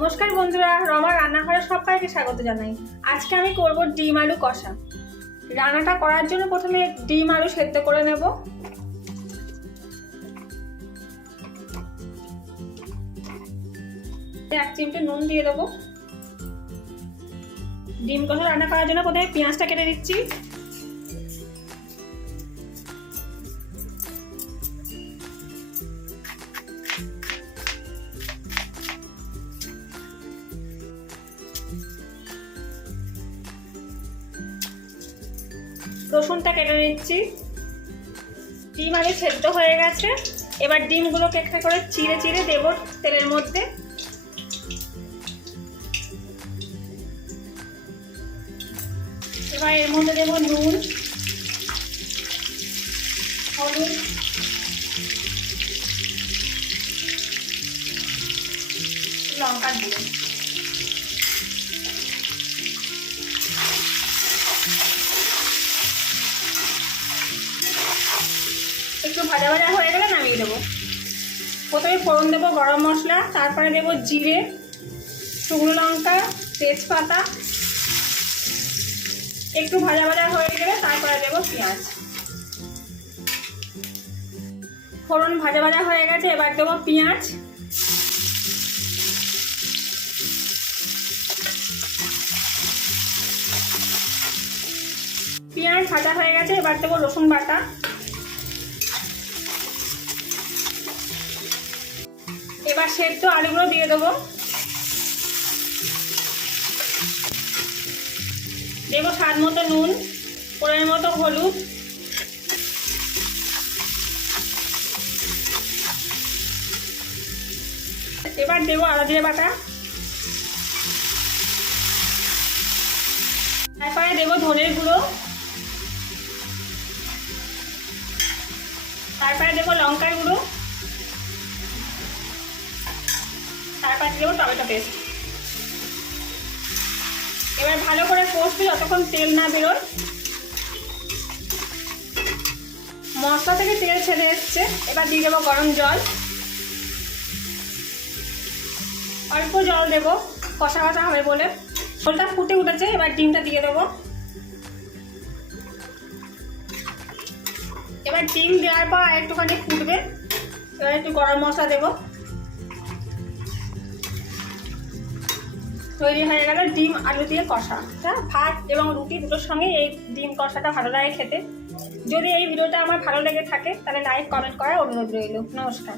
নমস্কার বন্ধুরা, রমা রান্নাঘরে সবাইকে স্বাগত জানাই। আজকে আমি করব ডিম আলু কষা। রান্নাটা করার জন্য প্রথমে ডিম আলু সেদ্ধ করে নেব। এক চিমটে নুন দিয়ে দেবো। ডিম কষা রান্না করার জন্য প্রথমে পেঁয়াজটা কেটে দিচ্ছি। রসুনটা কেটে নিচ্ছি। ডিম আলু সেদ্ধ হয়ে গেছে। এবার ডিমগুলোকে একটা করে চিড়ে চিড়ে দেব তেলের মধ্যে। এবার এর মধ্যে দেব নুন, হলুদ, লঙ্কার গুঁড়ো। একটু ভাজা ভাজা হয়ে গেলে নামিয়ে দেবো। প্রথমে ফোড়ন দেবো গরম মশলা, তারপরে দেবো জিরে, শুকনো লঙ্কা, তেজপাতা। একটু ভাজা ভাজা হয়ে গেলে তারপরে দেবো পেঁয়াজ। ফোড়ন ভাজা ভাজা হয়ে গেছে, এবার দেবো পেঁয়াজ। পেঁয়াজ ভাজা হয়ে গেছে, এবার দেবো রসুন বাটা। এবার সেদ্ধ আলুগুলো দিয়ে দেবো। দেবো স্বাদ মতো নুন, পরিমাণ মতো হলুদ। এবার দেবো আদা জিরে বাটা। তারপরে দেবো ধনের গুঁড়ো। তারপরে দেবো লঙ্কার গুঁড়ো। তারপরে দেবো টমেটো পেস্ট। এবার ভালো করে কষবে যতক্ষণ তেল না বেরোয়। মশলা থেকে তেল ছেড়ে এসছে, এবার দিয়ে দেবো গরম জল। অল্প জল দেবো, কষা কষা হবে বলে। ঝোলটা ফুটে উঠেছে, এবার ডিমটা দিয়ে দেবো। এবার ডিম দেওয়ার পর একটুখানি ফুটবে, এবার একটু গরম মশলা দেবো। তৈরি হয়ে গেল ডিম আলু দিয়ে কষা। ভাত এবং রুটি দুটোর সঙ্গে এই ডিম কষাটা ভালো লাগে খেতে। যদি এই ভিডিওটা আমার ভালো লেগে থাকে তাহলে লাইক কমেন্ট করার অনুরোধ রইল। নমস্কার।